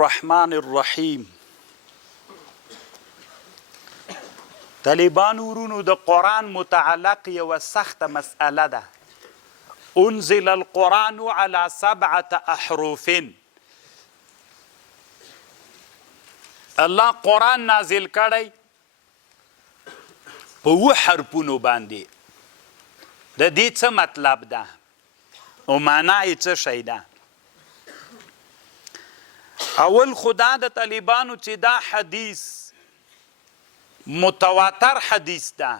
الرحمن الرحیم. طالبان ورونو د قرآن متعلق یو سخته مسئله ده. انزل القرآن على 7 احروف. الله قرآن نازل کړی په 7 حرفونو باندې. د دې څه مطلب ده او معنا یې څه شی ده؟ اول خدا د طالبانو چې دا حدیث متواتر حدیث ده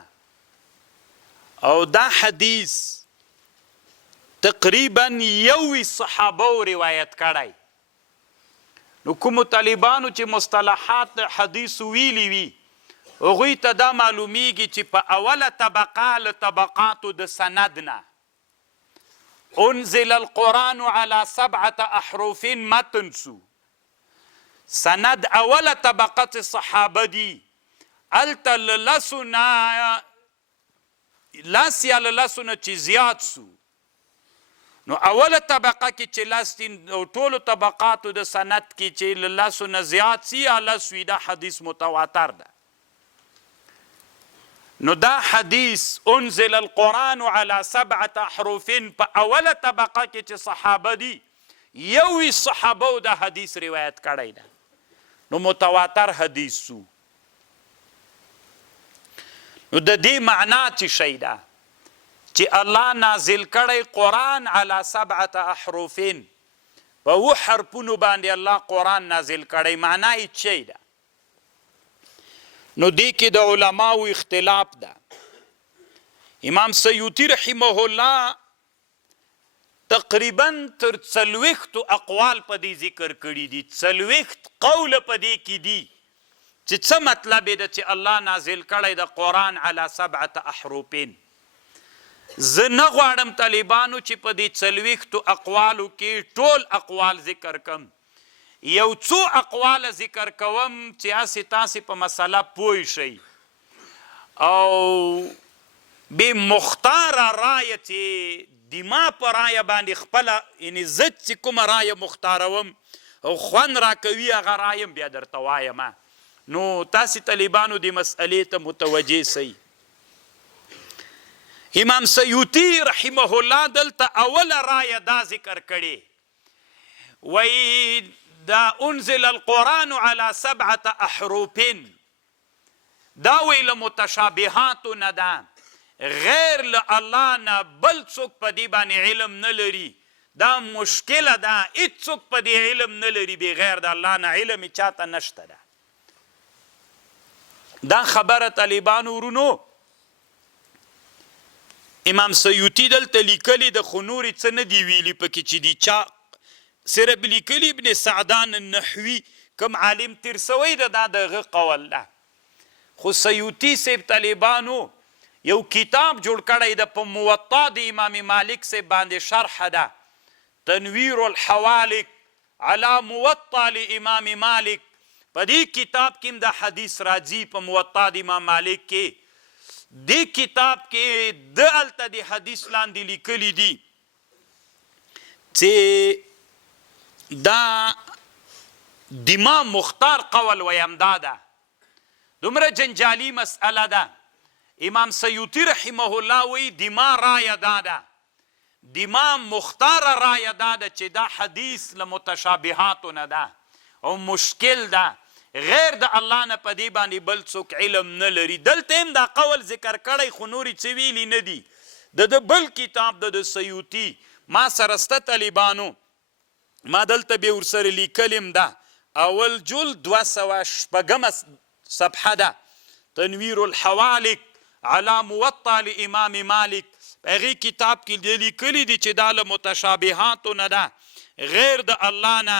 او دا حدیث تقریبا یوی صحابوو روایت کړی. نو کومو طالبانو چې مصطلحات حدیث ویلی وي هغوی ته دا معلومیږي چې په اوله طبقه له طبقاتو د سند نه انزل القرآن على 7 احروف متن سو. سند اوله طبقه صحابه دي. الته لسونه لاس یا لسونه چې زیات سو. نو اوله طبقه کې چې لاس دي او ټولو طبقاتو د سند کې چې لسونه زیات سي یا لس وي دا حدیث متواتر ده. نو دا حدیث انزل القرآن على 7 احروف په اوله طبقه کې چې صحابه دي یوی صحابه دا حدیث روایت کړی ده. نو متواتر حدیث سو. نو د دې معنا څه شی ده چې الله نازل کړی قرآن علی 7 احروف په 7 حرفونو باندې الله قرآن نازل کړی. معنا یې څه ده؟ نو دې کې د علماؤ اختلاف ده. امام سیوطي رحمه الله تقریبا تر 40 اقوال په دې ذکر کړي دي. 40 قول په دې کې دي چې څه مطلب دی چې الله نازل کړی د قرآن علی 7 احروف. زه نه غواړم طالبانو چې په دې 40 اقوالو کې ټول اقوال ذکر کم. یو څو اقوال ذکر کوم چې هسې تاسې په مسله پوه شئ او بې مختاره رایه چې دما په رایه باندې خپله یعنې زه چې کومه رایه مختاروم او خوند راکوي هغه رایه بیا درته وایمه. نو تاسې طالبانو دې مسئلې ته متوجه سئ. امام سیوطي رحمه الله دلته اوله رایه دا ذکر کړې وایي دا انزل القرآن على 7 احروف دا وی له متشابهاتو نه ده. غیر له الله نه بل څوک په دې باندې علم نه لري. دا مشکله ده. هیڅوک په دې علم نه لري بغیر د الله نه. علم یې چاته نشته ده. دا خبره طالبانو ورونو امام سیوطي دلته لیکلي د خو نورې څه نه دي ویلي پکې چې دي چا صرف لیکلي ابن سعدان النحوي کوم عالم تیر سوی ده دا دغه قول ده. خو سیوطي صاحب طالبانو یو کتاب جوړ کړی ده په موطا د امام مالک صاحب باندې شرح ده. تنویر الحوالک علی موطا لامام مالک. په دې کتاب کې د حدیث راځي په موطا د امام مالک کې. دې کتاب کې د هلته د حدیث لاندې لیکلي دي چې دا دما مختار قول ویم دا ده. دومره جنجالي مسئله ده. امام سیوطي رحمه الله وی دما رایه دا ده. دما مختار رایه دا ده چې دا حدیث له متشابهاتو نه ده او مشکل ده. غیر د الله نه په دې باندې بل څوک علم نه لري. دلته هم دا قول ذکر کړی خو نورې څه ویلي نه دي. د بل کتاب د سیوطي ما سره سته طالبانو ما دلته بیا ورسره لیکلیم ده. اول جلد 206 صفحه ده. تنویر الحوالک علی موطا لامام مالک. په هغې کتاب کې لیکلي دي چې دا له متشابهاتو نه ده. غیر د الله نه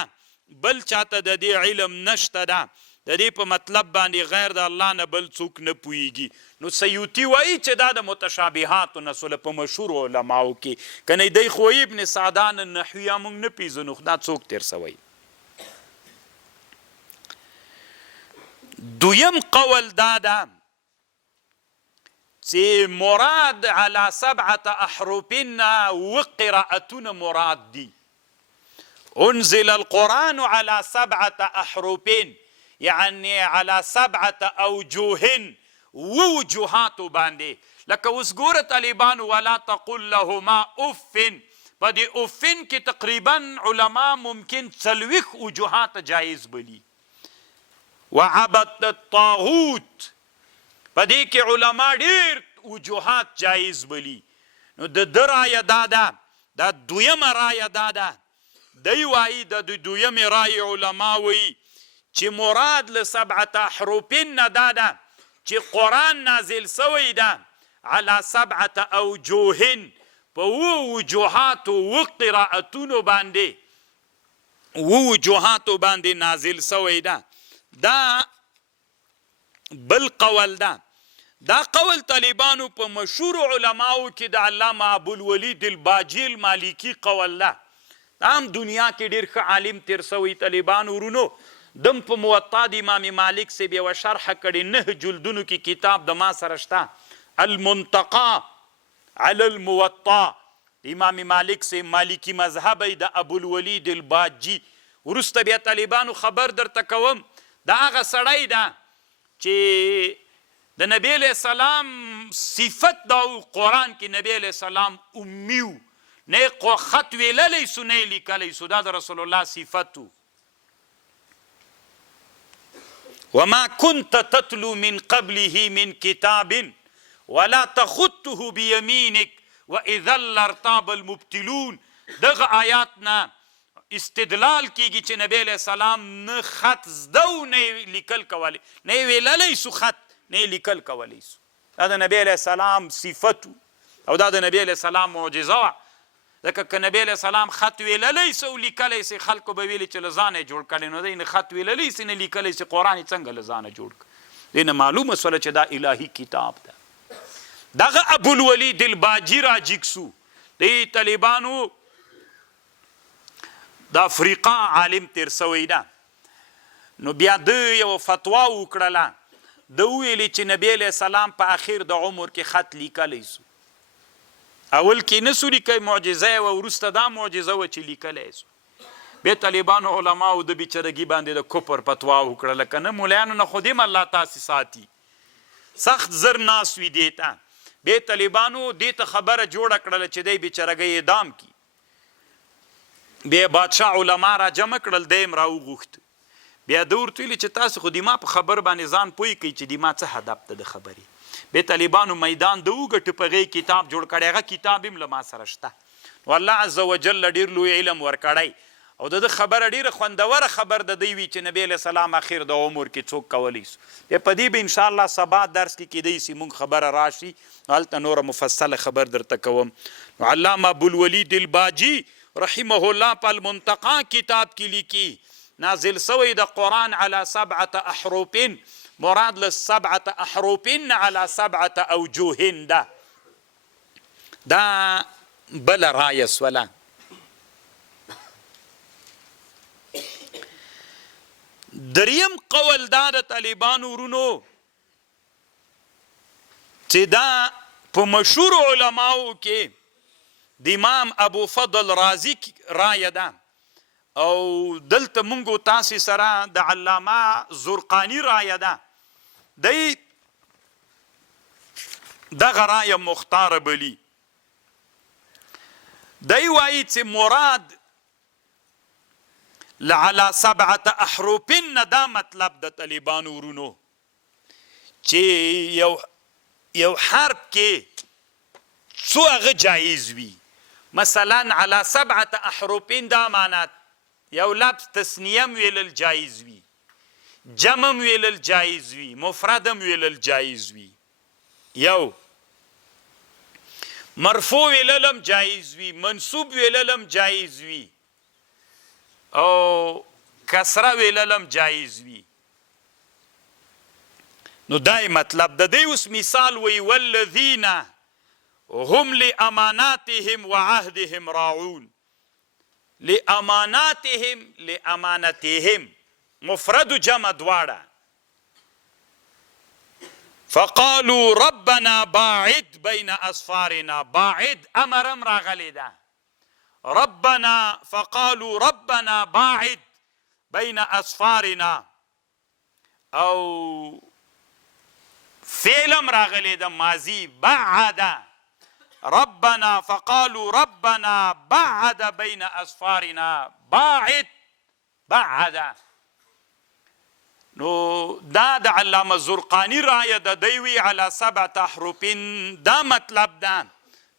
بل چاته د دې علم نشته ده. د دې په مطلب باندې غیر د الله نه بل څوک نه پوهیږي. نو سیوطي وایي چې دا د متشابهاتو نه سوله په مشهورو علماؤ کې. کنه دی خو ابن سعدان النحوي موږ نه پیژنو دا څوک تیر سوی. دویم قول دا ده چې مراد علی 7 احروف و قرائتونه مراد دي. انزل القرآن على 7 احروف یعنی على 7 اوجوه ووجوهات باندې. لکه اوس ګوره طالبانو ولا تقل لهما اف، په دې افن کې تقریبا علما ممکن 40 وجوهات جایز بلی. وعبدت الطاغوت، په دې کې علما ډېر وجوهات جایز بلی. نو د رایه دا ده، دا دویمه رایه دا ده، دی وایي د دویمې رایې علما وایي چې مراد له 7 احروف نه دا ده چې قرآن نازل سوی ده على 7 اوجوه، په وجوهاتو و قرائتونو باندې، وجوهاتو باندې نازل سوی ده. دا بل قول ده. دا قول طالبانو په مشهور علماو کې د علامه ابوالولید الباجي المالکی قول ده. دا هم دنیا کې ډېر ښه عالم تیر سوی طالبانو ورونو. دم په موطا د امام مالک صاحب یوه شرحه کړې 9 جلدونو کې کتاب د ما سره شته، المنتقى على الموطا، امام مالک صاحب مالکی مذهب د ابوالولید الباجي. وروسته بیا طالبانو خبر درته کوم، دا هغه سړی ده چې د نبی علیه السلام صفت دا قرآن کې نبی علیه السلام امیو، نه خط ویللی سو نه لیکلی سو، دا د رسول الله صفتو. وما كنت تتلو من قبله من كتاب ولا تخطه بيمينك واذا لارتاب المبتلون. دغه آیاتنا استدلال کیږي چې نبی علیہ السلام نه خط زده نه لیکل کولی، نه ویللی سو خط، نه لیکل کولی سو. دا د نبی علیہ السلام صفتو او دا د نبی علیہ السلام معجزه وه. ځکه که نبی علیہ السلام خط ویللی سو لیکلی سي، خلکو به ویلي چې له ځانه یې جوړ کړی، نو دی نه خط ویللی سي نه لیکلی سي، قرآن یې څنګه له ځانه جوړ کړ. دی نه معلومه سوله چې دا الهي کتاب ده. دغه ابوالولید الباجي راجګ سو، دی طالبانو د افریقا عالم تیر سوی ده. نو بیا د یو فتوا وکړله، د ویلي چې نبی علیہ السلام په اخر د عمر کې خط لیکلی سو. اول کې نه سو لیکلی، معجزه و، وروسته دا معجزه و چې لیکلی سو. بیا طالبانو علماو د بیچارګي باندې د کفر فتوا وکړله، که نه مولیانو نه خو دې هم الله تاسې ساتي، سخت زر ناس وي دې ته. بیا طالبانو دې ته خبره جوړه کړله چې دی بیچارګی اعدام کی. بیا بادشاه علما را جمع کړل، دی هم راوغوښت. بیا ده ورته ویلي چې تاسو خو د ما په خبر باندې ځان پوه کوئ چې د ما څه هدف ته د خبرې. بیا طالبانو میدان د وګټو په هغې کتاب جوړ کړی، هغه کتاب هم له ما سره شته. والله عز وجل ډېر لوی علم ورکړی او د ده خبره ډېره خوندوره خبر د دوی وي چې نبی علیه السلام اخر د عمر کې څوک کولی سو. بیا په دې به انشاءالله سبا درس کې کیدی سي مونږ خبره راشي، هلته نوره مفصله خبر درته کوم. نو علامه ابوالولید الباجي رحمه الله په المنتقى کتاب کې لیکي نازل سوی د قرآن على 7 احروف، مراد له 7 احروف على 7 اوجوه ده. دا بل رایه سوله. دریم قول دا د طالبانو ورونو چې دا په مشهور علماو کې د امام ابو فضل رازي رایه ده، او دلته مونږ تاسې سره د علامه زرقاني رایه ده. دی دغه رایه مختاره بلی. دی وایي چې مراد لعلى 7 احروف نه دا مطلب د طالبانو ورونو چې یو حرف کې څو هغه جایز وي. مثلا على 7 احروف دا معنات یو لفظ تسنیم ویلل جایز وي، جمم ویلل جایز وي، مفردم ویلل جایز وي، یو مرفوع ویللم جایز وي، منصوب ویللم جایز وي، او کسره ویللم جایز وي. نو دای مطلب د دې اوس مثال وی والذین هم لاماناتهم وعهدهم راعون. لاماناتهم مفرد و جمع دواړه. فقالوا ربنا باعد بین اصفارنا، باعد امرم راغلی ده ربنا فقالوا ربنا باعد بين اسفارنا او فعلم راغلی د ماضی بعد ربنا فقالوا ربنا بعد بين اسفارنا بعد نو دا د علامه زرقانی رایه د دیوی علی 7 احرف دا مطلب ده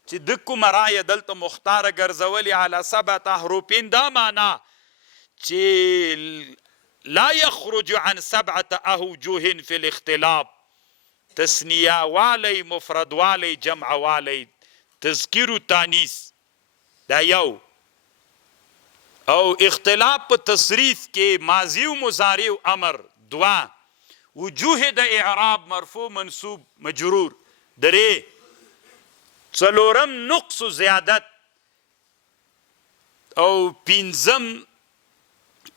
چې د کوم رایه دلته مختاره ګرځولې علی 7 احرف دا معنا چې لا يخرج عن 7 اوجه في الاختلاف تسنیه والی مفرد والی جمع والی تذکیر و تانیث دا یو او اختلاف په تصریف کې ماضی و مضارع و امر دوا وجوه د اعراب مرفوع منصوب مجرور درې څلورم نقص و زیادت او پنځم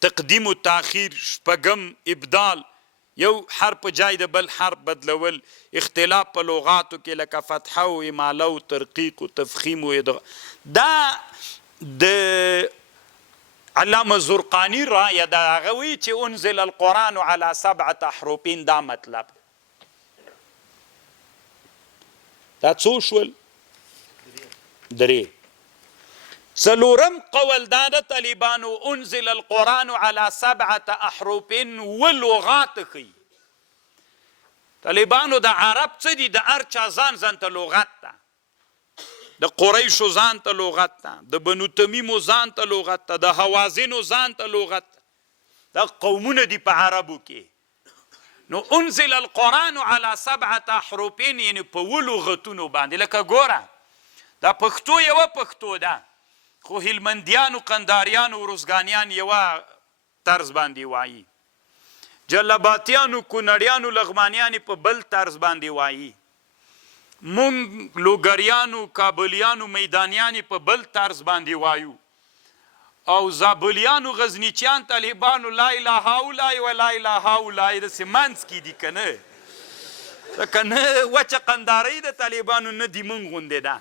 تقدیم و تاخیر شپږم ابدال یو حرف په جای د بل حرف بدلول اختلاف په لغاتو کې لکه فتحه او اماله او ترقیق او تفخیم او دا د علامه زرقانی رایه دا هغه وایي چې انزل القرآن علی 7 احرف دا مطلب دا څو شول درې څلورم قول دا د طالبانو انزل القرآن علی 7 احرف ولغات ښیي طالبانو د عرب څه دي د هر چا ځان ته لغت ده د قریشو ځان ته لغت ده د بنو تمیمو ځان ته لغت ده د حوازنو ځان ته لغت ده دا قومونه دي په عربو کې نو انزل القرآن علی 7 احرف یعنی په ولغتونو باندې لکه ګوره دا پښتو یوه پښتو ده خو هلمندیان و قنداریان و روزګانیان یوه طرز باندې وایي جلباتیان و کونړیان و لغمانیان په بل طرز باندې وایي مونږ لوګریان و کابلیان و میدانیان په بل طرز باندې وایو او زابلیان و غزنیچیان طالبانو لا اله الا و لا اله الا داسې منځ کې دي که نه که نه وچه قندارۍ د طالبانو نه دي مونږ غوندې ده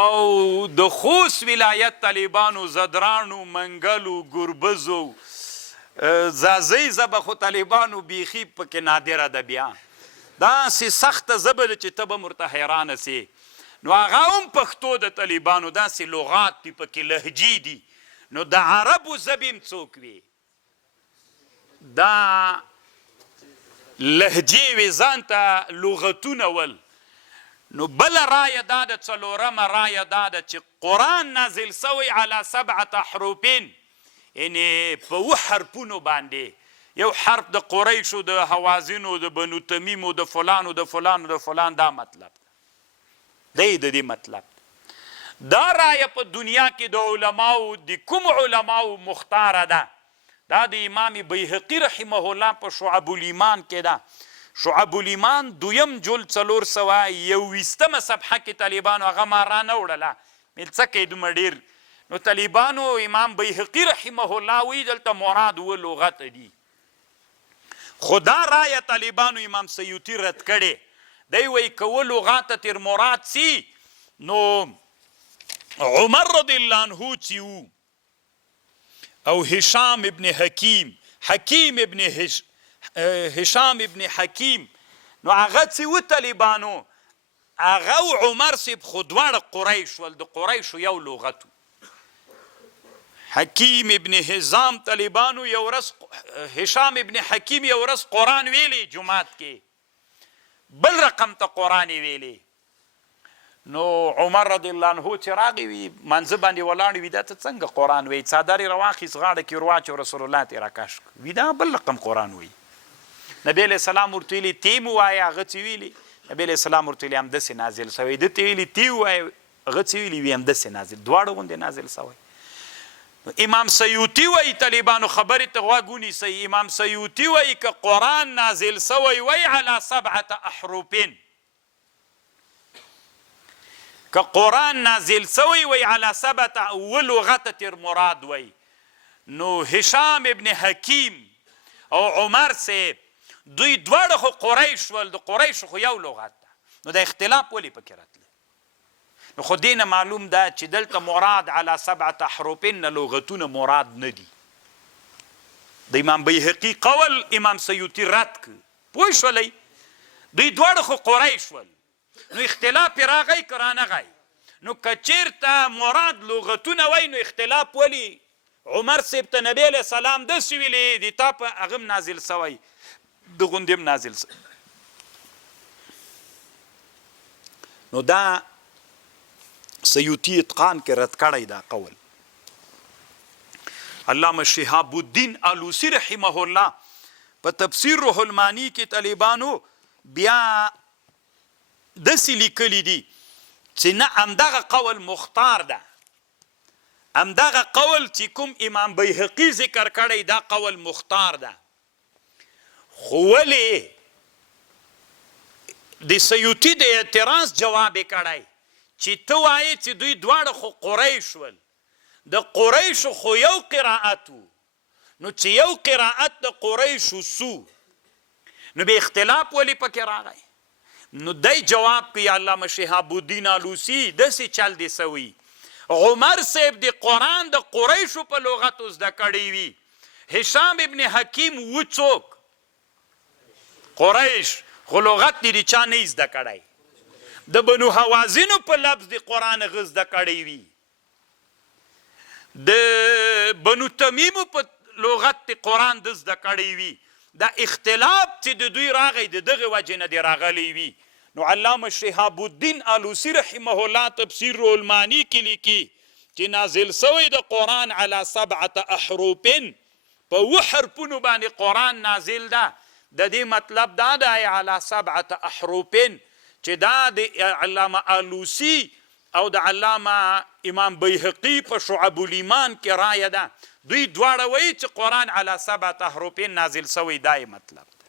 او د خوست ولایت طالبانو زدرانو منګلو ګربزو زازۍ زبه خو طالبانو بیخي پکې نادره ده بیا داسې سخته ژبه ده چې ته به ورته حیرانه سې نو هغه هم پښتو د طالبانو داسې لغات دي پکې لهجې دي نو د عربو ژبې هم څوک وي دا لهجې وې ځان ته لغتونه ول نو بل رایه دا د څلورمه رایه دا ده چې قرآن نازل سوی علی 7 احرف یعنې په 7 حرفونو باندې یو حرف د قریشو د حوازنو د بنو تمیمو د فلانو د فلانو د فلان دا مطلب دی د دې مطلب دا رایه په دنیا کې د علماؤ د کوم علماؤ مختاره ده دا د امام بیهقي رحمه الله په شعب الایمان کې ده شعب الایمان دویم جلد 421 صفحه کې طالبانو هغه ما رانه وړله مل څه کوي دومره ډېر نو طالبانو امام بیهقي رحمه الله وایي دلته مراد و لغت دي خو دا رایه طالبانو امام سیوطي رد کړې دی وایي که و لغات تر مراد سي نو عمر رضی الله عنه چې و او هشام ابن حکیم ابن هشام ابن حکیم نو هغه څه و طالبانو هغه او عمر صاحب خو دواړه قریش ول د قریشو یو لغت حکیم ابن هزام طالبانو یو ورځ هشام ابن حکیم یو ورځ قرآن ویلی جماعت کې بل رقم ته قرآن ویلی نو عمر رضی الله عنه چې راغی وي منځه باندې ولاړ وي دا ته څنګه قرآن وایي څادر یې راواخیست غاړه کې ورواچو رسول الله ته یې راکش وي دا بل رقم قرآن وایي نبی علیه السلام ورته ویلي تی مو وایه هغه څه ویلي نبی علیه السلام ورته ویلي همداسې نازل سوی ده ته ویلي تی ووایه هغه څه ویلي وي همداسې نازل دواړه غوندې نازل سوی امام سیوطي وایي طالبانو خبرې ته غوږ ونیسئ امام سیوطي وایي که قرآن نازل سوی وی علی 7 احرف که قرآن نازل سوی وی علی 7 ولغت تر مراد وی نو هشام ابن حکیم او عمر صاحب دوی دواړه خو قریش ول د قریشو خو یو لغت ده نو د اختلاف ولې پکې راتلی نو خو دې نه معلوم ده چې دلته مراد علی 7 احرف نه لغتونه مراد نه دي. د امام بیهقي قول امام سیوطي رد که. پوه شولی؟ دوی دواړه خو قریش ول، نو اختلاف یې راغی که رانغی. نو که چېرته مراد لغتونه وی نو اختلاف ولی عمر صاحب ته نبی علیه السلام داسې ویلې د تا په هغه هم نازل سوی، د غوندې هم نازل سوی. نو دا سیوطي اتقان کې رد کړی دا قول. علامه شهاب الدین آلوسی رحمه الله په تفسیر روح المانی کې طالبانو بیا داسې لیکلی دي چې نه همدغه قول مختار ده، همدغه قول چې کوم امام بیهقي ذکر کړی دا قول مختار ده. خو ولې د سیوطي د اعتراض جواب یې کړی چې ته وایې چې دوی دواړه خو قریش ول، د قریشو خو یو قرائت و، نو چې یو قرائت د قریشو سو نو به اختلاف ولې پکې راغی؟ نو دی جواب کوي علامه شهاب الدین آلوسی داسې چل دی سوی. عمر صاحب د قرآن د قریشو په لغتو زده کړی وي، هشام ابن حکیم و څوک قریش، خو لغت دی چا نه زده کړی. د بنو حوازنو په لفظ د قرآن هغه زده کړی وي، د بنو تمیمو په لغت د قرآن د زده کړی وي. دا اختلاف چې د دوی راغی د دغه وجې نه دی راغلی وي. نو علامه شهاب الدین آلوسی رحمه الله تفسیر روح المانی کې لیکي چې نازل سوی د قرآن علی 7 احرف، په 7 حرفونو باندې قرآن نازل ده. د دې مطلب دا ده علی 7 احرف چې دا د علامه آلوسی او د علامه امام بیهقي په شعب الایمان کې رایه ده. دوی دواړه وایي چې قرآن علی 7 احرف نازل سوی دا مطلب ده.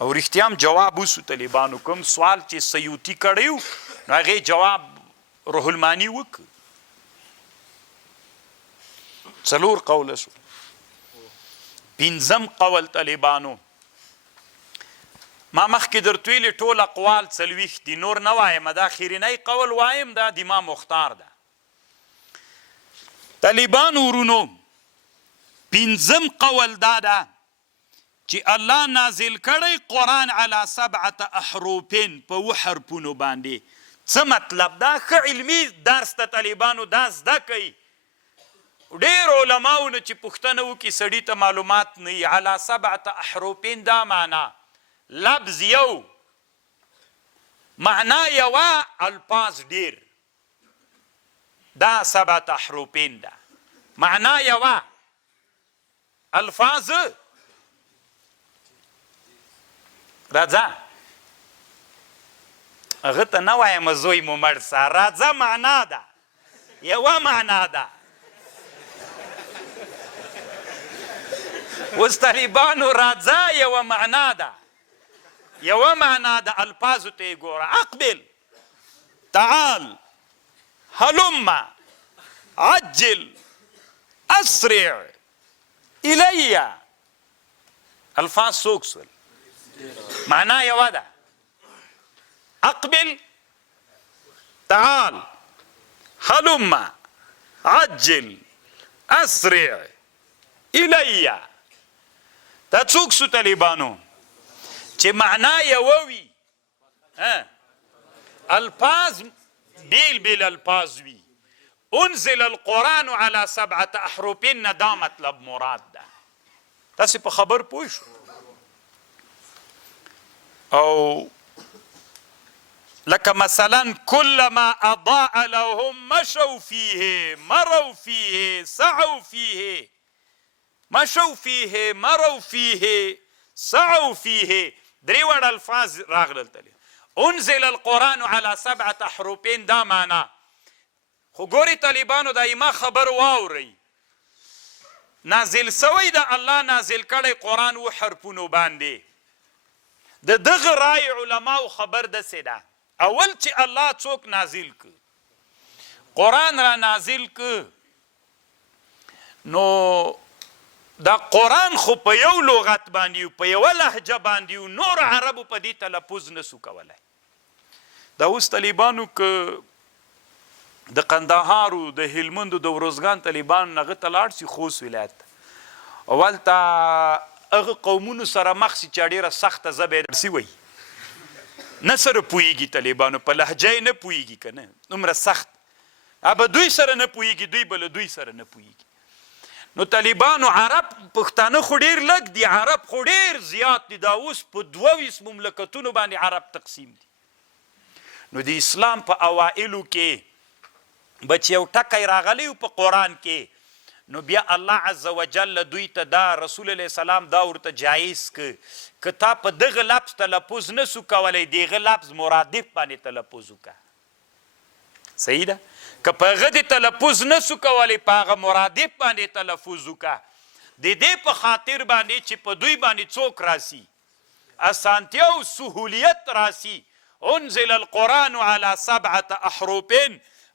او رښتیا هم جواب وسو طالبانو کوم سوال چې سیوطي کړی و نو هغې جواب روح المانی وکړ. 4 قوله شو. 5م قول طالبانو ما مخکې درته ویلي ټول اقوال 40 دي، نور نه وایم، دا خیرنی قول وایم دا د امام مختار ده. طالبانو ورونو 5م قول دا ده چې الله نازل کړی قرآن علی 7 احرف په 7 حرفونو باندې. څه مطلب دا؟ ښه علمي درس ته طالبانو دا زده کوي. ډېر علماؤ نه چې پوښتنه وکړي سړي ته معلومات نه وي. علی 7 احرف دا معنا لفظ یو، معنا یوه، الفاظ ډېر. دا 7 احرف ده، معنا یوه، الفاظ راځه هغه ته نه وایم زوی مو مړ سه، راځه معنا ده، یوه معنا ده. اوس طالبانو راځه یوه معنا ده، یوه معنا ده. الفاظو ته یې ګوره. اقبل، تعال، هلم، عجل، اسرع، الی. الفاظ څوک سول؟ معنا یوه ده. اقبل، تعال، هلم، عجل، اسرع، الی. دا څوک سو طالبانو؟ چې معنا یوه وي، الفاظ بیل بیل الفاظ وي. انزل القرآن على 7 احرف نه دا مطلب مراد ده. تاسې په خبر پوه شو؟ او لکه مثلا كلما اضاء لهم مشوا فيه مروا فيه سعوا فيه، مشوا فيه مروا فيه سعوا فيه. 3 وړ الفاظ راغلل. انزل القرآن على 7 احرف دا معنا. خو ګوري طالبانو دا ما خبر واورئ، نازل سوی د الله نازل کړی قرآن 7 حرفونو باندې. د دغه رای علماء خبر داسې ده، اول چې الله څوک نازل که، قرآن را نازل که، نو دا قرآن خو په یو لغت باندې و، په یوه لهجه باندې و، نور عربو په دې تلفظ نسو کولی. دا اوس طالبانو که د قندهار او د هلمند او د ورزګان طالبان هغه ته لاړ شي خوست ولایت ته هلته هغه قومونو سره مخ شي چې ډېره سخته ژبه یې درسي وایي نه سره پوهېږي طالبانو په لهجه یې نه پوهېږي که نه دومره سخت به دوی سره نه پوهېږي دوی به له دوی سره نه پوهېږي نو طالبانو عرب پښتانه خو ډېر لږ دي عرب خو ډېر زیات دي دا اوس په 22 مملکتونو باندې عرب تقسیم دي نو د اسلام په اوائلو کې به چې یو ټکی راغلی و په قرآن کې نو بیا الله عز وجل دوی ته دا رسول علیه السلام دا ورته جایز که تا په دغه لفظ تلفظ نه سو کولی دغه لفظ مرادف باندې تلفظ وکړه صحیح ده که په هغه د تلفظ نه سو کولی په هغه مرادف باندې تلفظ وکړه د دې په خاطر باندې چې په دوی باندې څوک راسي اسانتیا او سهولیت راسي انزل القرآن على 7 احرف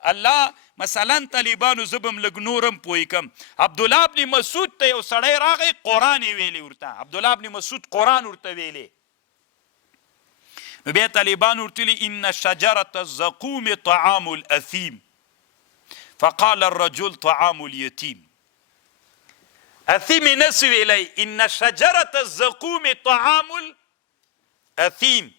الله مثلا طالبانو زبم لږ نورم پوی کم عبدالله ابن مسعود ته یو سړی راغی قرآن یې ویلی ورته عبدالله ابن مسعود قرآن ورته ویلی نو بیا طالبان ورته ویلي ان شجرة الزقوم طعام الاثیم فقال الرجل طعام اليتيم اثیم نسو ویلی ان شجرة الزقوم طعام الاثیم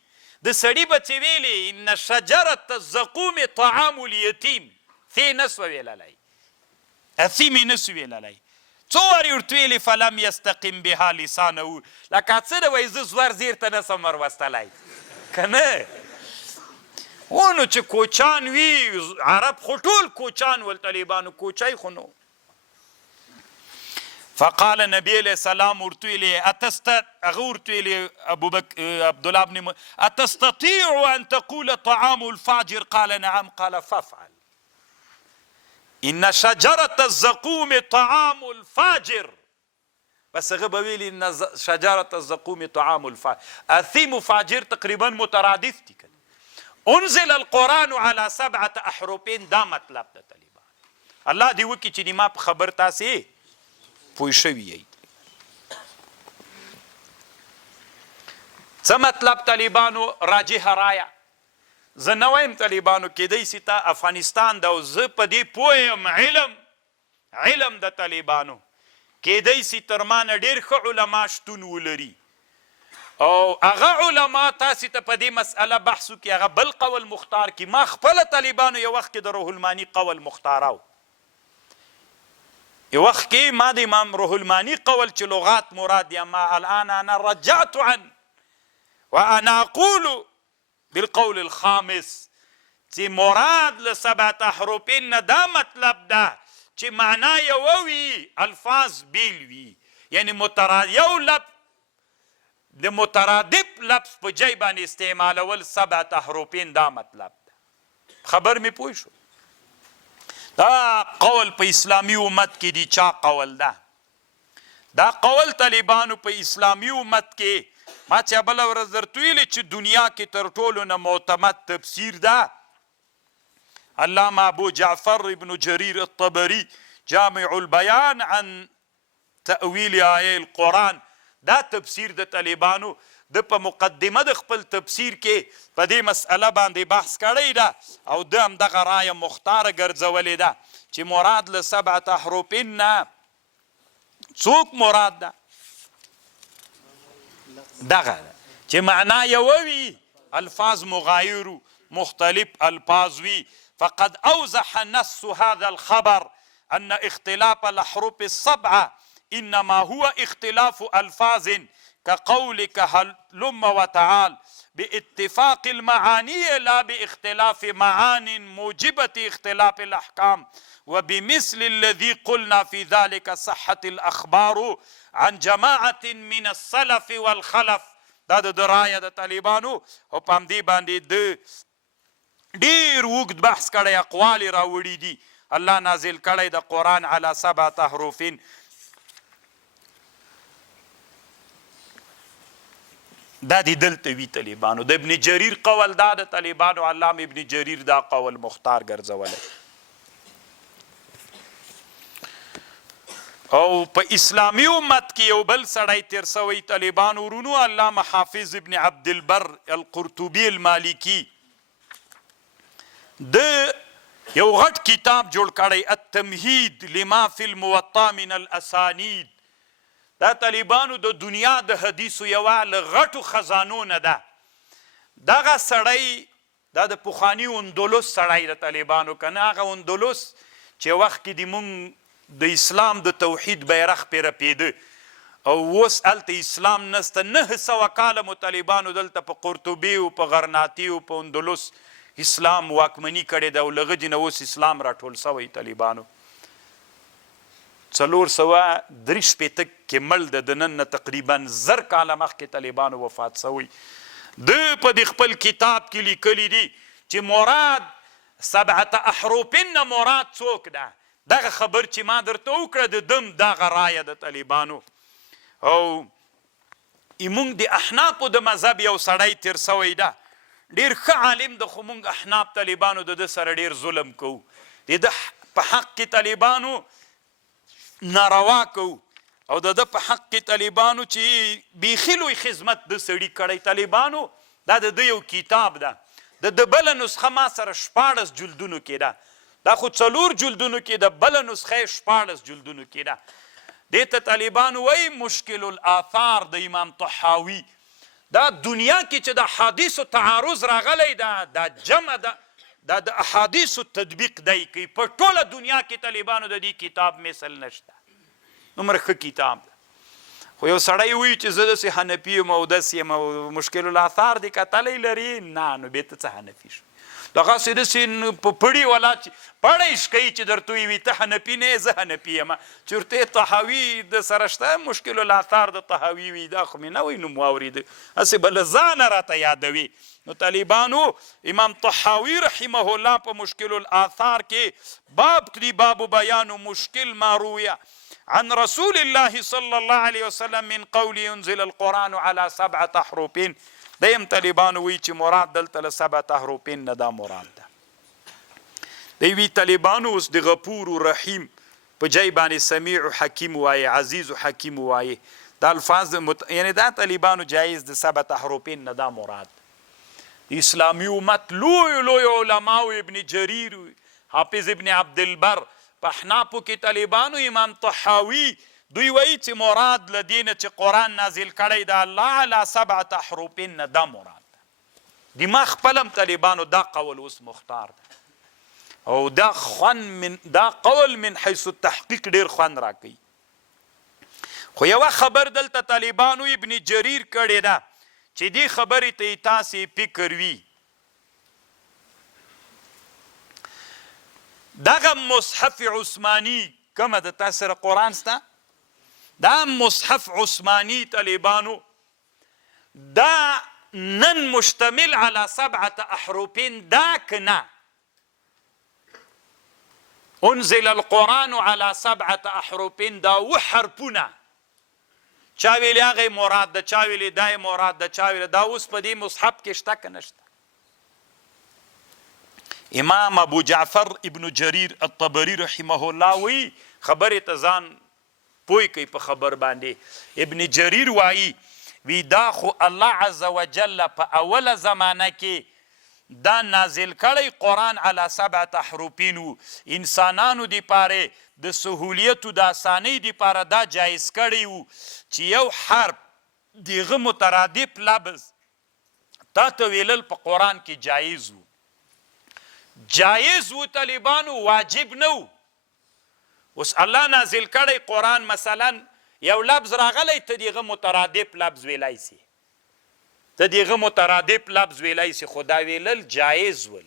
د سړي به چې ویلي ان شجرة الزقوم طعام اليتيم ثی نسو ویللی اثیم نسو ویللی څو وارې ورته ویلي فلم یستقم بها لسانه لکه څه د وایي زه زور زیر ته نسم وروستلی که نه اونو چې کوچان وي عرب خو ټول کوچان ول طالبانو کوچی خو نو فقال نبی علیہ السلام ورته ویلي هغه ورته ویلي عبدالله بن اتستطيع ان تقول طعام الفاجر قال نعم قال فافعل ان شجرة الزقوم طعام الفاجر بس هغه به ویلي ان شجرة الزقوم طعام الفاجر اثیم و فاجر تقریبا مترادف دي انزل القرآن على 7 احرف دا مطلب ده طالبان الله دی وکي چې ما په خبر تاسې پوه شوي یی څه مطلب طالبانو راجح رایه زه نه وایم طالبانو کیدای سي تا افغانستان ده او زه په دې پوه یم علم د طالبانو کیدای سي تر ما نه ډېر ښه علما شتون ولري او هغه علما تاسې ته په دې مسئله بحث وکړي هغه بل قول مختار کړي ما خپله طالبانو یو وخت کې د روح الماني قول مختاره و یو وخت کې ما د امام روح الماني قول چې لغات مراد یا ما الان انا رجعت عن وانا اقول بالقول الخامس چې مراد له 7 احرف نه دا مطلب ده چې معنا یو وي الفاظ بیل وي یعنی یو لفظ د مترادف لفظ په جای باندې استعمالول 7 احرف دا مطلب ده خبر می پوه شو دا قول په اسلامي امت کې دی چا قول ده دا قول طالبانو په اسلامي امت کې ما چې بل ورځ درته ویلي چې دنیا کې تر ټولو نه معتمد تفسیر ده علامه ابو جعفر ابن جرير الطبري جامع البيان عن تأويل آية القرآن دا تفسیر د طالبانو د په مقدمه د خپل تفسیر کې په دې مسئله باندې بحث کړی ده او د همدغه رایه مختاره ګرځولې ده چې مراد له 7 احرف نه څوک مراد ده دغه چې معنا یو وي الفاظ مغایر مختلف الفاظ وي فقد اوضح نص هذا الخبر ان اختلاف الاحرف ال7 انما هو اختلاف الفاظ كقولك هلم وتعال باتفاق المعاني لا باختلاف معان موجبة اختلاف الاحكام وبمثل الذي قلنا في ذلك صحت الاخبار عن جماعة من السلف والخلف دا د رایه د طالبانو او په همدې باندې د ډېر اوږد بحث کړی اقوال راوړي دي الله نازل کړی د قرآن على 7 احرف دا دی دلته وی طالبانو د ابن جریر قول دا د طالبانو علامه ابن جریر دا قول مختار ګرځولی او په اسلامي امت کې یو بل سړی تیر سوی طالبانو ورونو علامه حافظ ابن عبد البر القرطبي المالکی د یو غټ کتاب جوړ کړی التمهید لما فی الموطا من الاسانید. دا طالبانو د دنیا د حدیثو یوه له غټو خزانو نه ده. دغه سړی دا د پخواني اندلس سړی د طالبانو که نه، هغه اندلس چې وخت کې د مونږ د اسلام د توحید بیرغ پرې رپېده او اوس هلته اسلام نسته. 900 کاله مو طالبانو دلته په قرطبي او په غرناطي او په اندلس اسلام واکمني کړې ده او له هغه نه اوس اسلام راټول سوی طالبانو. 463 کې مړ د نن نه تقریبا 1000 کاله مخکې طالبانو وفات سوی. د په د خپل کتاب کې لیکلی دي چې مراد 7 احرف نه مراد څوک ده. دغه خبر چې ما درته وکړه د دم دغه رایه د طالبانو. او موږ د احنافو د مذهب یو سړی تیر سوی ده، ډېر ښه عالم ده، خو موږ احناف طالبانو د ده سره ډېر ظلم کوو، د ده په حق کې طالبانو ناروا کوو او د ده په حق کې طالبانو چې بیخي لوی خدمت د سړي کړی. طالبانو دا د ده یو کتاب ده، د ده بله نسخه ما سره 14 جلدونو کې ده، دا خو 4 جلدونو کې ده، بله نسخه یې 14 جلدونو کې ده. دې ته طالبانو وایي مشکل الاثار د امام طحاوي. دا دنیا کې چې د احادیثو تعارض راغلی ده، دا جمع ده، دا د احادیثو تطبیق دی کوي. په ټوله دنیا کې طالبانو د دې کتاب مثل نشته. عمر ښه کتاب ده. خو یو سړی وایي چې زه داسې حنفي یم او داسې یم او مشکل الاثار دې کتلی لري، نه نو بیا ته څه حنفي شو؟ دغسې داسې په پړي والا چې پړی ښکوي چې درته وي ته حنفي نه یې، زه حنفي یم. چې ورته یې طحاوي د سره شته، مشکل الاثار د طحاوي وي، دا خو مې نه وایي نوم واورېده، هسې به له ځانه راته یادوي. نو طالبانو امام طحاوي رحمه الله په مشکل الاثار کې باب کړي، باب بیان مشکل ما رویه عن رسول الله صلی الله علیه وسلم من قول ينزل القرآن على 7 احرف. دیم طالبانو وی چې مراد دلته له 7 احرف نه دا مراد ده. دی وی طالبانو اوس د غفور و رحیم په جای باندې سمیع و حکیم وایي، عزیز و حکیم وایي. دا الفاظ یعنی دا طالبانو جایز د 7 احرف نه دا مراد. اسلامی امت لوی لوی علماء ابن جریر، حافظ ابن عبدالبر، په احنافو کې طالبانو امام طحاوي دوی وایي چې مراد له دې نه چې قرآن نازل کړی د الله علی 7 احرف نه دا مراد ده. دما خپلم طالبانو دا قول اوس مختار ده او دا قول من حیث التحقیق ډېر خوند راکوي. خو یوه خبر دلته طالبانو ابن جریر کړې ده چې دې خبرې ته یې تاسې فکر وي. دغه مصحف عثماني کومه د تا سره قرآن سته، دا مصحف عثماني طالبانو دا نن مشتمل على 7 احرف دا که نه؟ انزل القرآن على 7 احرف دا 7 حرفونه. چا ویلي هغه مراد ده، چا ویلي دا مراد ده، چا ویلي دا. اوس په دې مصحف کې شته که نشته؟ امام ابو جعفر ابن جریر الطبری رحمه الله وی خبرې ته ځان پوی کوي په خبر باندې. ابن جریر وایي وی دا خو الله عز وجل په اوله زمانه کې دا نازل کړی قرآن علی 7 احرفین و. انسانانو دی پاره د سهولیتو د اسانۍ دی پاره دا جایز کړی و چې یو حرف دیغه مترادف لفظ تا ته ویلل په قرآن کې جایز و. جایز و طالبانو، واجب نه و. اوس الله نازل کړی قرآن، مثلا یو لفظ راغلی ته دیغه مترادف لفظ ویلی سي، ته دیغه مترادف لفظ ویلی سي، خو دا ویلل جایز ول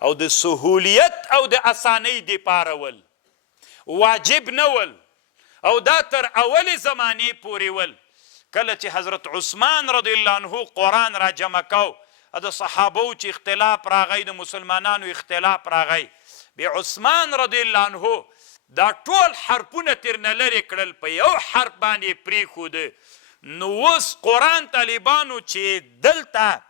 او د سهولیت او د اسانۍ دی پاره ول، واجب نه ول. او دا تر اول زمانې پورې ول. کله چې حضرت عثمان رضی الله عنه قرآن را جمع کو، د صحابوو چې اختلاف راغی، د مسلمانانو اختلاف راغی، بیا عثمان رضی الله عنه دا ټول حرفونه ترنه لرې کړل، په یو حرف باندې پرېښوده. نو اوس قرآن طالبانو چې دلته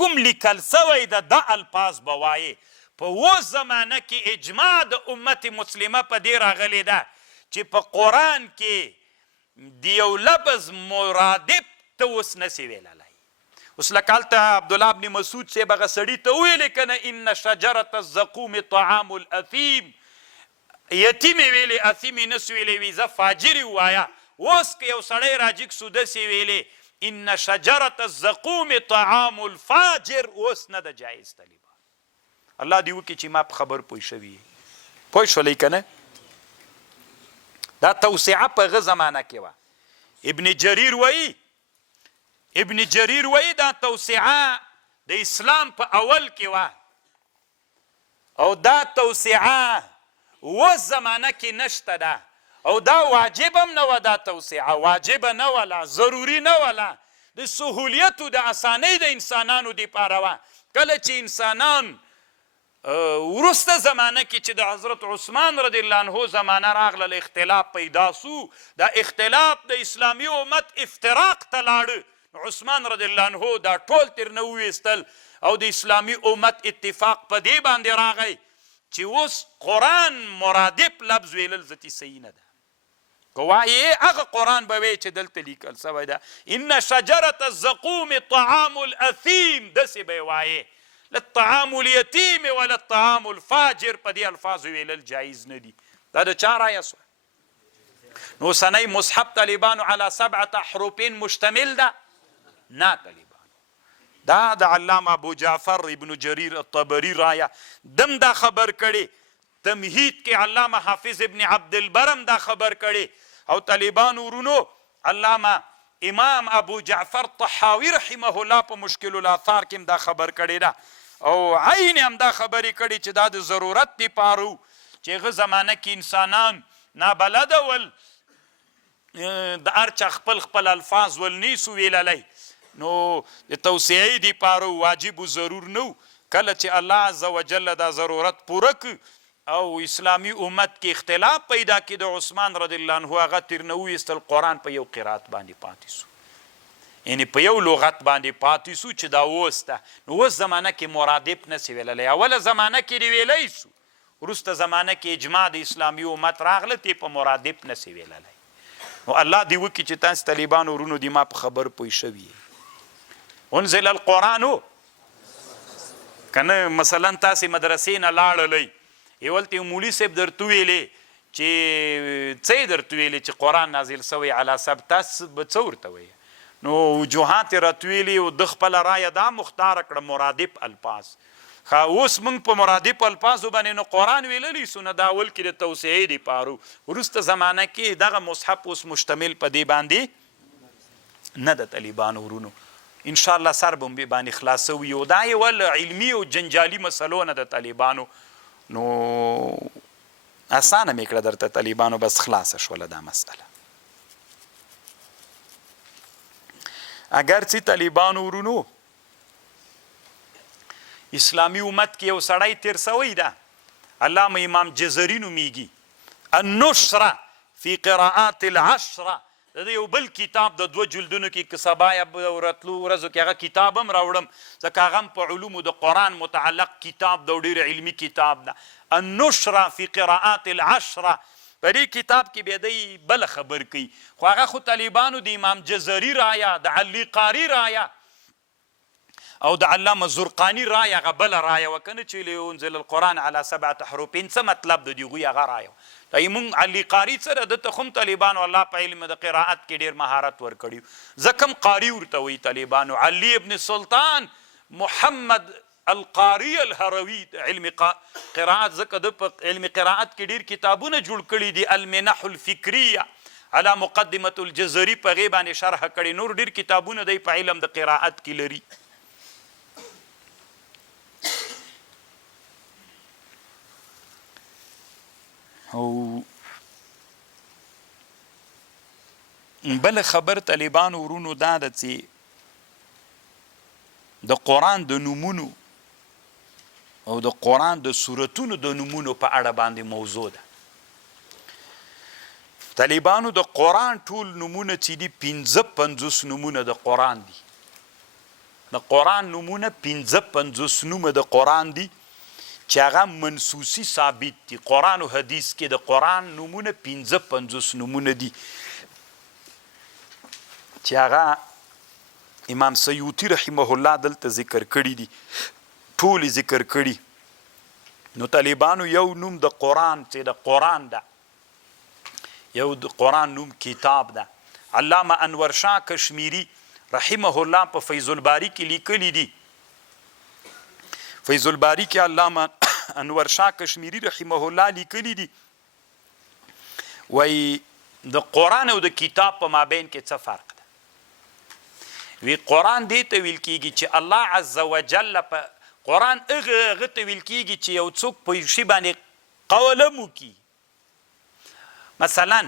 کوم لیکل سوی ده دا الفاظ به وایي. په اوس زمانه کې اجماع د امت مسلمه په دې راغلی ده چې په قرآن کې د یو لفظ مرادف ته اوس نسي ویللی. اوس لکه هلته عبدالله ابن مسعود صاحب هغه سړي ته وویلې که نه ان شجرة الزقوم طعام الاثیم یتیمې ویلې اثیمې نسو ویلې وي زه فاجرې ووایه اوس که یو سړی راجګ سو داسې ویلې ان شجرة الزقوم طعام الفاجر اوس نه ده جایز طالبان الله دې وکړي چې ما په خبر پوه شوي پوه شولی که نه دا توسعه په هغه زمانه کې وه ابن جریر وایي دا توسعه د اسلام په اول کې وه او دا توسعه اوس زمانه کې نشته ده او دا واجب هم نه وه دا توسعه واجبه نه وله ضروري نه وله د سهولیتو د اسانۍ د انسانانو دپاره وه کله چې انسانان وروسته زمانه کې چې د حضرت عثمان رضی الله عنه زمانه راغله اختلاف پیدا سو دا اختلاف د اسلامي امت افتراق ته لاړه عثمان رضی الله عنه دا ټول ترنه وویستل او د اسلامي امت اتفاق په دې باندې راغی چې اوس قرآن مرادف لفظ ویلل ذاتي صحیح نه ده که وایې هغه قرآن به وی چې دلته لیکل سوی ده ان شجرة الزقوم طعام الاثیم داسې به یې وایې للطعام اليتیم وللطعام الفاجر په دې الفاظو ویلل جایز نه دي دا د چا رایه سوه نو اوسنی مصحف طالبانو على 7 حروف مشتمل ده نه طالبانو دا د علامه ابو جعفر ابن جریر الطبري رایه دم دا خبر کړي تمهید کې علامه حافظ ابن عبدالبرم دا خبر کړي او طالبانو ورونو علامه امام ابو جعفر طحاوی رحمه الله په مشکل الاثار کې هم دا خبر کړی ده او عین هم دا خبرې کړي چې دا د ضرورت دپاره و چې هغه زمانه کې انسانان نابلده ول د هر چا خپل خپل الفاظ ول نیسو ویللی نو د توسعې دپاره واجب و ضرور نه و کله چې الله عز وجل دا ضرورت پوره کړ او اسلامي امت کې اختلاف پیدا کې د عثمان رضی الله عنه هغه ترنه وویستل قرآن په یو قرات باندې پاتې سو یعنی په یو لغت باندې پاتې سو چې دا اوس ده نو اوس زمانه کې مرادف نسي ویللی اوله زمانه کې دې ویلی سو وروسته زمانه کې اجماع د اسلامي امت راغله تی په مرادف نسي ویللی نو الله دې وکړي چې تاسو طالبانو ورونو دې ما په خبر پوه شوي انزل القرآن که نه مثلا تاسې مدرسې نه لاړلی یولته یو مولي صاحب درته ویلې چې څه یې درته ویلې چې قرآن نازل سوی علی سب تاسو به څه ورته وایې نو وجوهات یې راته ویلي او د خپله رایه دا مختاره کړه مرادف الفاظ ښه اوس موږ په مرادف الفاظو باندې نو قرآن ویللی سو نه دا اول کې د توسعې دپاره وروسته زمانه کې دغه مصحف اوس مشتمل په دې باندې نه د طالبانو ورونو انشاءالله سر به هم باندې خلاصوي او دا یو علمي او جنجالي مسلو نه د طالبانو نو اسانه مې کړه درته طالبانو بس خلاصه شوله دا مسئله اگرچې طالبانو ورونو اسلامي امت کې یو سړی تیر سوی ده علامه امام جزري نومیږي النشره فی قراءات العشره د دې یو بل کتاب د 2 جلدونو کې که سبا یا راتلو ورځو کې هغه کتاب هم راوړم ځکه هغه هم په علومو د قرآن متعلق کتاب د ډېر علمي کتاب ده النشره فی قراءات العشره په دې کتاب کې بیا دی بله خبر کوي خو هغه خو طالبانو د امام جزري رایه د علي قاري رایه او د علامه زرقاني رایه هغه بله رایه وه که نه چې لینزل القرآن علی 7 حروف څه مطلب د دغوی هغه رایه دا مونږ علي قاري سره دته خو هم طالبانو الله په علم د قرائت کې ډېر مهارت ورکړي ځکه هم قاري ورته وایي طالبانو علي ابن سلطان محمد القاري الهروي علم قرائت ځکه د په علم قرائت کې ډېر کتابونه جوړ کړي دي المنح الفکریه على مقدمة الجزري په هغې باندې شرحه کړي نور ډېر کتابونه دی په علم د قرائت کې لري او بل خبر طالبانو ورونو دا ده چې د قرآن د نومونو او د قرآن د سورتونو د نومونو په اړه باندې موضوع ده طالبانو د قرآن ټول نومونه چې دي 55 نومونه د قرآن دي د قرآن نومونه 55 نومه د قرآن دي چې هغه منسوسي ثابت دي قرآن او حدیث کې د قرآن نومونه 55 نومونه دي چې هغه امام سیوطي رحمه الله دلته ذکر کړي دي، ټول ذکر کړي. نو طالبانو یو نوم د قرآن چې د قرآن ده، یو د قرآن نوم کتاب ده. علامه انور شاه کشمیری رحمه الله په فیض الباری کې لیکلی دي. فیض الباری کې علامه انور شاه کشمیری رحمه الله لیکلی دي، وای د قرآن او د کتاب په مابین کې څه فرق ده. وی قرآن دې ته ویل کېږي چې الله عز وجل په قرآن هغه ته ویل کېږي چې یو څوک په یو شي باندې قول هم وکړي. مثلا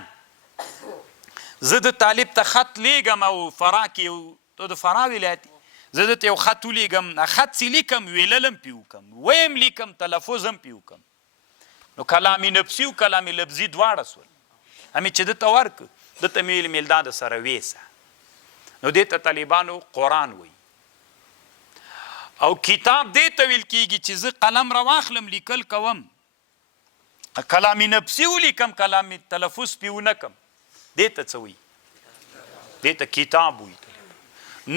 زه د طالب ته خط لیږم او فرا کې ته د فرا ولایت زه درته یو خط ولیږم، خط چې لیکم ویلل هم پې وکړم، ویم لیکم تلفظ هم پې وکړم، نو کلام نفسي او کلام لفظي دواړه سول. همې چې دته ورکړه دته مې ویل میل دا د سره ویسه، نو دې ته طالبانو قرآن وایي. او کتاب دې ته ویل کېږي چې زه قلم راواخلم لیکل کوم، کلام نفسي ولیکم کلام تلفظ پې ونه کم، دې ته څه وایي؟ دې ته کتاب وایي.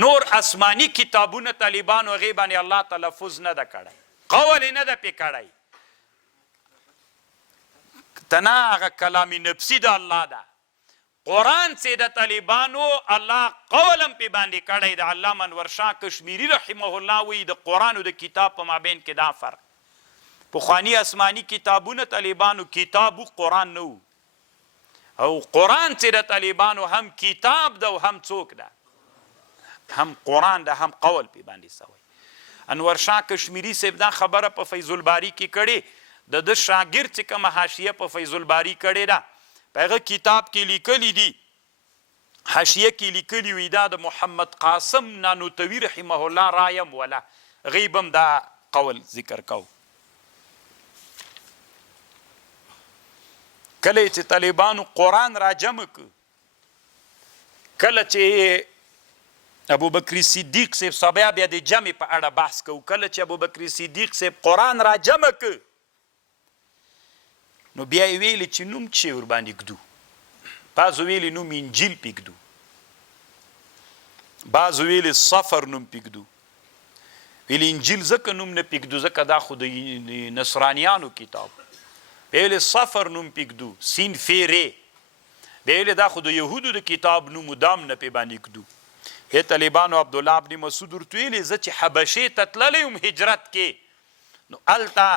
نور آسمانی کتابونه طالبانو هغې باندې الله تلفظ نه ده کړی، قول یې نه ده پې کړی، تنه هغه کلام نفسي د الله ده. قرآن چې د طالبانو الله قول هم پې باندې کړی د علامه انور شاه کشمیری رحمه الله وایي د قرآن او د کتاب په مابین کې دا فرق. پخواني آسماني کتابونه طالبانو کتاب و قرآن نه و، او قرآن چې د طالبانو هم کتاب ده او هم څوک ده، هم قرآن ده هم قول پې باندې سوی. انور شاه کشمیری صاحب دا خبره په فیض الباری کې کړې، د شاګرد چې کومه حاشیه په فیض الباری کړې ده په هغه کتاب کې لیکلی دي، حاشیه کې لیکلي وي دا د محمد قاسم نانوتوي رحمه الله رایه ولا غیبم دا قول ذکر کو. کله چې طالبانو قرآن را جمع که، کله چې ابو بکر صدیق صاحب بیا د جمع په اړه بحث کوو، کله چې ابو بکر صدیق صاحب قرآن را جمع که نو بیا یې ویلې چې نوم چې ورباندې ږدو، بعضو ویلې نوم انجیل پې ږدو، بعضو ویلې صفر نوم پې ږدو. ویلې انجیل ځکه نوم نه پې ږدو ځکه دا خو د نصرانیانو کتاب، بیا ویلې صفر نوم پې ږدو سین فیرې، بیا ویلې دا خو د یهودو د کتاب نوم دام نه پې باندې ږدو. ای طالبانو عبدالله ابن مسعود ورته ویلې زه چې حبشې ته تللی یم هجرت کې، نو هلته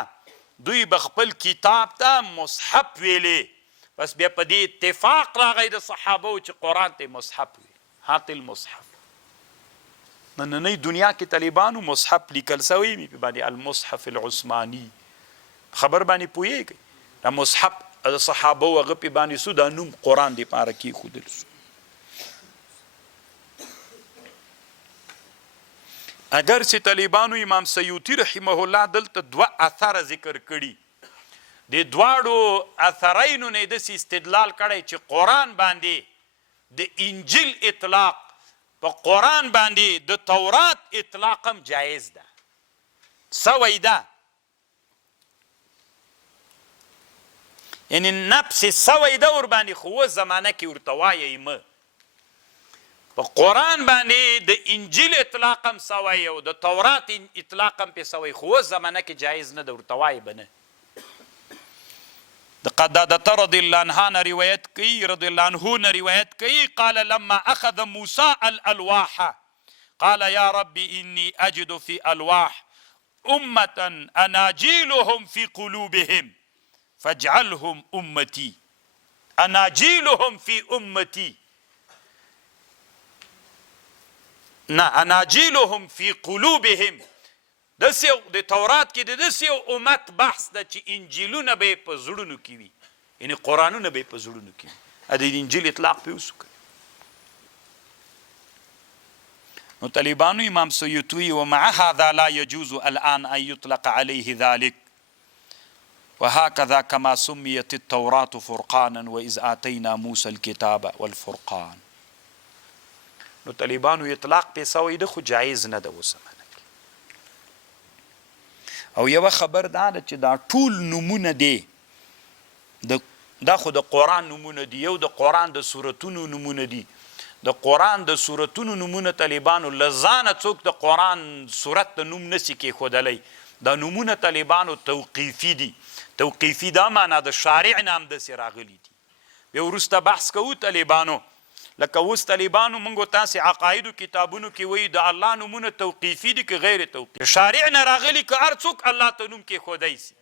دوی به خپل کتاب ته مصحف ویلې، بس بیا په دې اتفاق راغی د صحابوو چې قرآن ته مصحف وي، هات المصحف. نننۍ دنیا کې طالبانو مصحف لیکل سوی وي په باندې المصحف العثماني، خبر باندې پوهېږئ دا مصحف د صحابوو هغه پې باندې سو دا نوم قرآن دپاره کېښودل سو. اگر چې طالبانو امام سیوطي رحمه الله دلته دوه اثره ذکر کړي، د دواړو اثرینو نه داسې استدلال کړی چې قرآن باندې د انجیل اطلاق په قرآن باندې د تورات اطلاق هم جایز ده. سوی ده یعنی نفس سوی ده ورباندې، خو اوس زمانه کې ورته وایئ مه. په قرآن باندې د انجیل اطلاق هم سوی او د تورات اطلاق هم پې سوی، خو اوس زمانه کې جایز نه ده، ورته وایئ به نه. د قدادته رضی الله عنها نه روایت کوي، رضی الله عنه نه روایت کوي، قال لما اخذ موسى الالواح قال يا رب اني اجد في الواح امة اناجيلهم في قلوبهم فاجعلهم امتي. اناجيلهم في امتي، نه اناجيلهم في قلوبهم. داسې د تورات کې د داسې یو امت بحث ده چې انجیلونه به یې په زړونو کې وي، یعنې قرآنونه به یې په زړونو کې وي، د انجیل اطلاق پې وسو که. نو طالبانو امام سیوطي ومع هذا لا يجوز الآن أن يطلق عليه ذلك وهكذا كما سميت التوراة فرقانا وإذ آتينا موسى الكتاب والفرقان. نو طالبانو اطلاق پې سوی ده خو جایز نه ده اوس زمانه کې. او یوه خبر دا ده چې دا ټول نومونه دی دا خو د قرآن نومونه دي، یو د قرآن د سورتونو نومونه دي، د قرآن د سورتونو نومونه طالبانو لزانه څوک د قرآن سورت د نوم نسی کېښودلی. دا نومونه طالبانو توقیفي دي. توقیفي دا معنا د شارع نام داسې راغلي دي. بیا وروسته بحث کوو طالبانو، لکه اوس طالبانو موږ تاسې عقایدو کتابونو کې وایي د الله نومونه توقیفي دي که غیر توقیفي. شارع نه راغلي که هر څوک الله ته نوم کېښودی سي.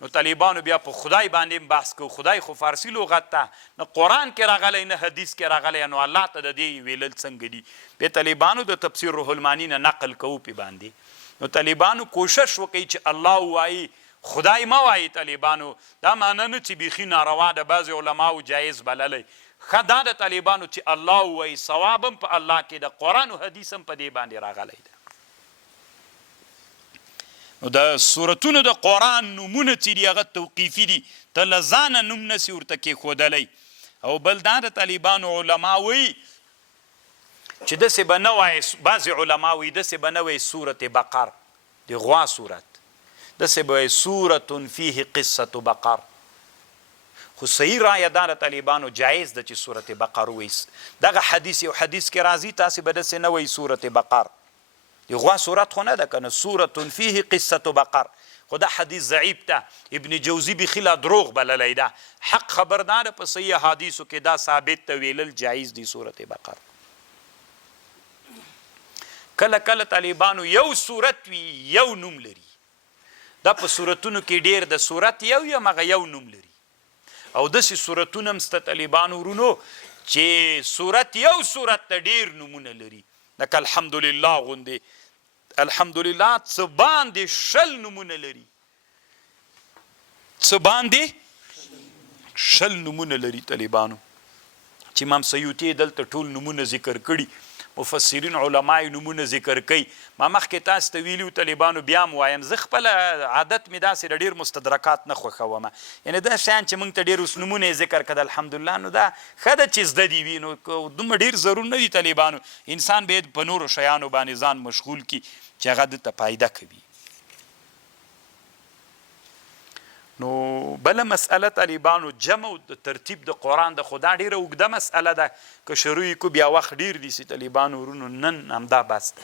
نو طالبانو بیا په خدای باندې بحث کوو. خدای خو فارسي لغت ته نه قرآن کې راغلی نه حدیث کې راغلی، نو الله ته د دې ویلل څنګه دي؟ بیا طالبانو د تفسیر روح المانی نه نقل کوو پې باندې. نو طالبانو کوشش وکړي چې الله ووایي، خدای مه وایي. طالبانو دا معنی نه چې بیخي ناروا ده، بعضې علماو جایز بللی. ښه دا د طالبانو چې الله ووایي، ثواب هم په الله کې ده، قرآن و حدیث هم په دې باندې راغلی ده. نو د سورتونو د قرآن نومونه چې دي هغه توقیفي دي، ته له ځانه نوم نسي ورته کېښودلی. او بل دا د طالبانو علما وایي چې داسې به نه وایي، بعضې علما وایي داسې به نه وایي سورت بقر، د غوا سورت، داسې به وایي سورة فیه قصة بقر. خو صحیح رایه دا د طالبانو جایز ده چې سورت بقر وایي. دغه حدیث یو حدیث کې راځي، تاسې به داسې نه وایي سورت بقر، د غوا سورت خو نه ده که نه، سورة فیه قصة بقر. خو دا حدیث ضعیف ده، ابن جوزی بیخي لا دروغ بللی ده. حق خبردار په صحیح حدیثو کې دا ثابت ته ویلل جایز دی سورت بقر. کله کله طالبانو یو سورت وي یو نوم لري. دا په سورتونو کې ډیر د سورت یو مغه یو نوم لري. او داسې سورتونه هم سته طالبانو ورونو چې سورت یو سورت ته ډیر نومونه لري. لکه الحمدلله غوندې، الحمدلله څه باندې 20 نومونه لري، څه باندې 20 نومونه لري طالبانو. چې امام سیوطي دلته ټول نومونه ذکر کړي، مفسرین علماء نومونه ذکر کوي. ما مخکې تاسو ته ویلي طالبانو بیا م وایم، زه خپله عادت مې داسې ډېر مستدرکات نه خوښوم. یعنې دا شیان چې موږ ته ډېر اوس نومونه یې ذکر کړه الحمدلله، نو دا ښه ده چې زده دي وي. نو دومره ډېر ضرور نه دي طالبانو، انسان باید په نورو شیانو باندې ځان مشغول کړي چې هغه دته فایده کوي. نو بله مسئله طالبانو جمع د ترتیب د قرآن د خدا ډیره اوږده مسئله ده، که شروع کو بیا وخت ډیر دي سي طالبانو ورونو، نن همدا بس ده.